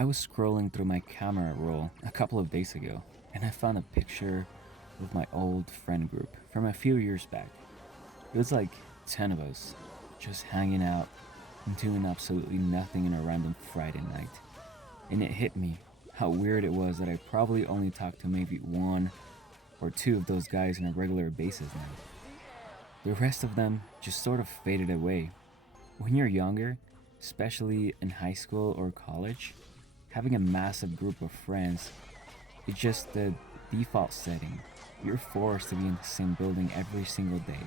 I was scrolling through my camera roll a couple of days ago and I found a picture of my old friend group from a few years back. It was like 10 of us just hanging out and doing absolutely nothing on a random Friday night. And it hit me how weird it was that I probably only talked to maybe one or two of those guys on a regular basis now. The rest of them just sort of faded away. When you're younger, especially in high school or college, having a massive group of friends is just the default setting. You're forced to be in the same building every single day,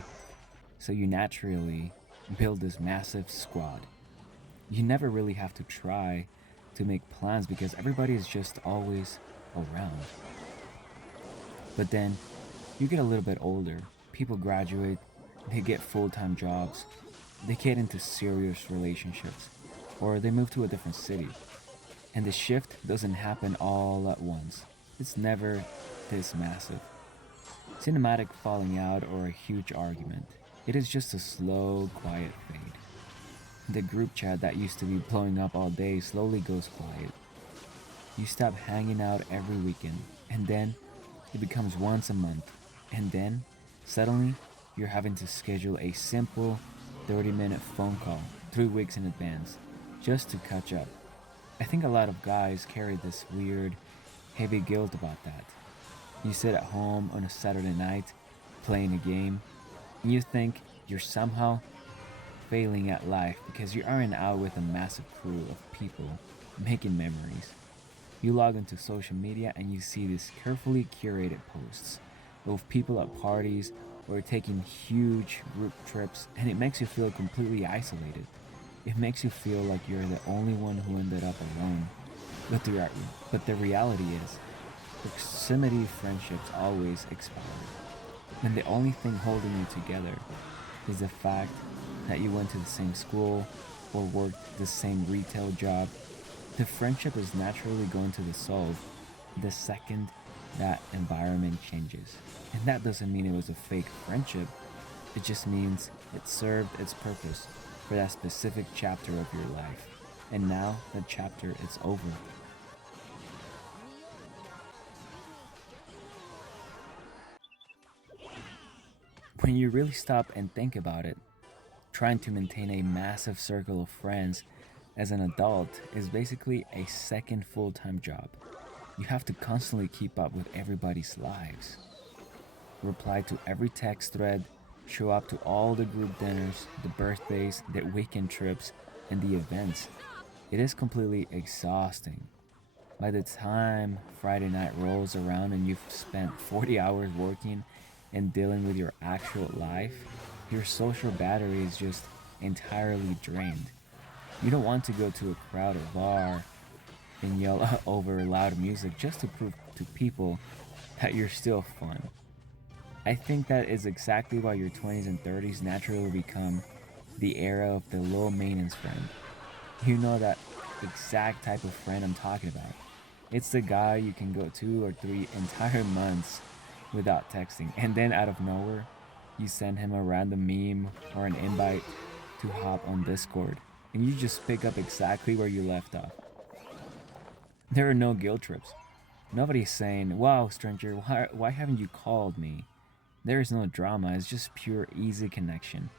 so you naturally build this massive squad. You never really have to try to make plans because everybody is just always around. But then you get a little bit older, people graduate, they get full time jobs, they get into serious relationships, or they move to a different city. And the shift doesn't happen all at once. It's never this massive. Cinematic falling out or a huge argument. It is just a slow, quiet fade. The group chat that used to be blowing up all day slowly goes quiet. You stop hanging out every weekend, and then it becomes once a month, and then suddenly you're having to schedule a simple 30-minute phone call 3 weeks in advance just to catch up. I think a lot of guys carry this weird, heavy guilt about that. You sit at home on a Saturday night, playing a game, and you think you're somehow failing at life because you aren't out with a massive crew of people making memories. You log into social media and you see these carefully curated posts of people at parties or taking huge group trips, and it makes you feel completely isolated. It makes you feel like you're the only one who ended up alone. But the reality is, proximity friendships always expire. And the only thing holding you together is the fact that you went to the same school or worked the same retail job. The friendship is naturally going to dissolve the second that environment changes. And that doesn't mean it was a fake friendship, it just means it served its purpose for that specific chapter of your life. And now that chapter is over. When you really stop and think about it, trying to maintain a massive circle of friends as an adult is basically a second full time job. You have to constantly keep up with everybody's lives, reply to every text thread, show up to all the group dinners, the birthdays, the weekend trips, and the events. It is completely exhausting. By the time Friday night rolls around and you've spent 40 hours working and dealing with your actual life, your social battery is just entirely drained. You don't want to go to a crowded bar and yell over loud music just to prove to people that you're still fun. I think that is exactly why your 20s and 30s naturally become the era of the low maintenance friend. You know that exact type of friend I'm talking about. It's the guy you can go 2 or 3 entire months without texting, and then out of nowhere, you send him a random meme or an invite to hop on Discord, and you just pick up exactly where you left off. There are no guilt trips. Nobody's saying, "Wow, stranger, why haven't you called me?" There is no drama, it's just pure easy connection,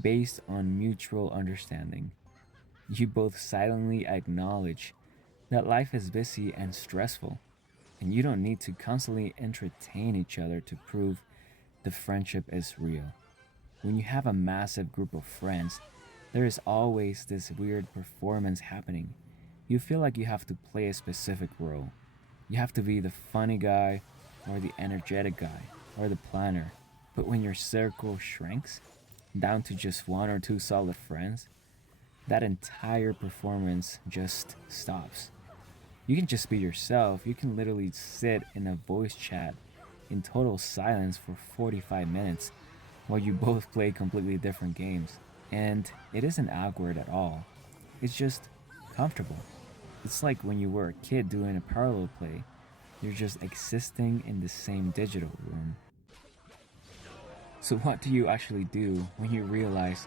based on mutual understanding. You both silently acknowledge that life is busy and stressful, and you don't need to constantly entertain each other to prove the friendship is real. When you have a massive group of friends, there is always this weird performance happening. You feel like you have to play a specific role. You have to be the funny guy, or the energetic guy, or the planner. But when your circle shrinks down to just one or two solid friends, that entire performance just stops. You can just be yourself. You can literally sit in a voice chat in total silence for 45 minutes while you both play completely different games. And it isn't awkward at all. It's just comfortable. It's like when you were a kid doing a parallel play. You're just existing in the same digital room. So, what do you actually do when you realize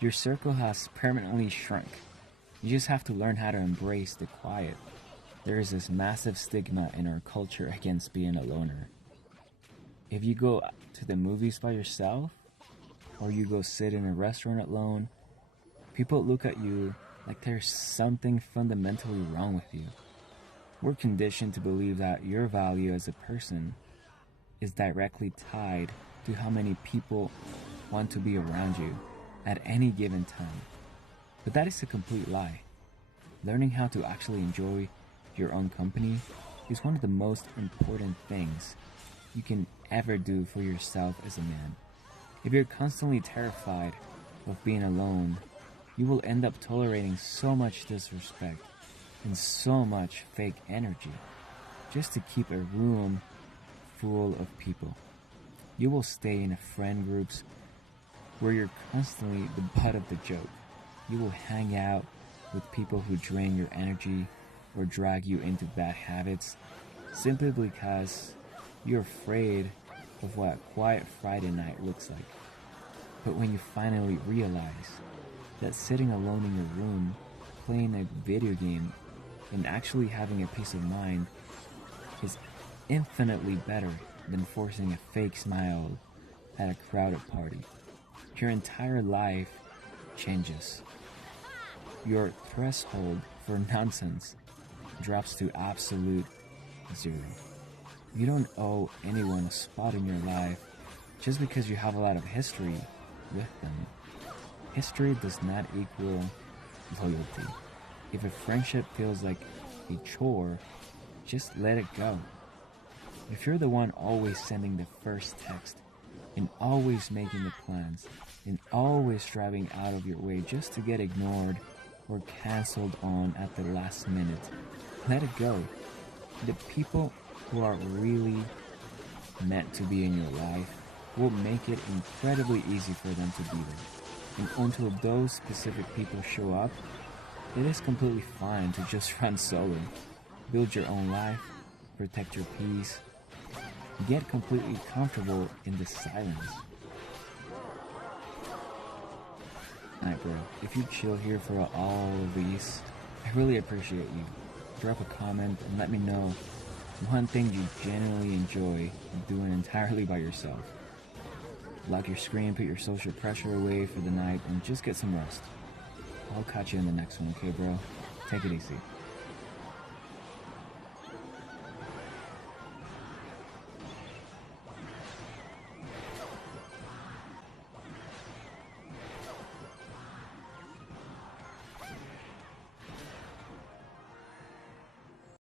your circle has permanently shrunk? You just have to learn how to embrace the quiet. There is this massive stigma in our culture against being a loner. If you go to the movies by yourself, or you go sit in a restaurant alone, people look at you like there's something fundamentally wrong with you. We're conditioned to believe that your value as a person is directly tied to how many people want to be around you at any given time. But that is a complete lie. Learning how to actually enjoy your own company is one of the most important things you can ever do for yourself as a man. If you're constantly terrified of being alone, you will end up tolerating so much disrespect and so much fake energy just to keep a room full of people. You will stay in friend groups where you're constantly the butt of the joke. You will hang out with people who drain your energy or drag you into bad habits simply because you're afraid of what a quiet Friday night looks like. But when you finally realize that sitting alone in your room, playing a video game, and actually having a peace of mind is infinitely better than forcing a fake smile at a crowded party, your entire life changes. Your threshold for nonsense drops to absolute zero. You don't owe anyone a spot in your life just because you have a lot of history with them. History does not equal loyalty. If a friendship feels like a chore, just let it go. If you're the one always sending the first text, and always making the plans, and always driving out of your way just to get ignored or canceled on at the last minute, let it go. The people who are really meant to be in your life will make it incredibly easy for them to be there. And until those specific people show up, it is completely fine to just run solo. Build your own life, protect your peace, get completely comfortable in the silence. Alright bro, if you chill here for all of these, I really appreciate you. Drop a comment and let me know one thing you genuinely enjoy doing entirely by yourself. Lock your screen, put your social pressure away for the night, and just get some rest. I'll catch you in the next one, okay bro? Take it easy.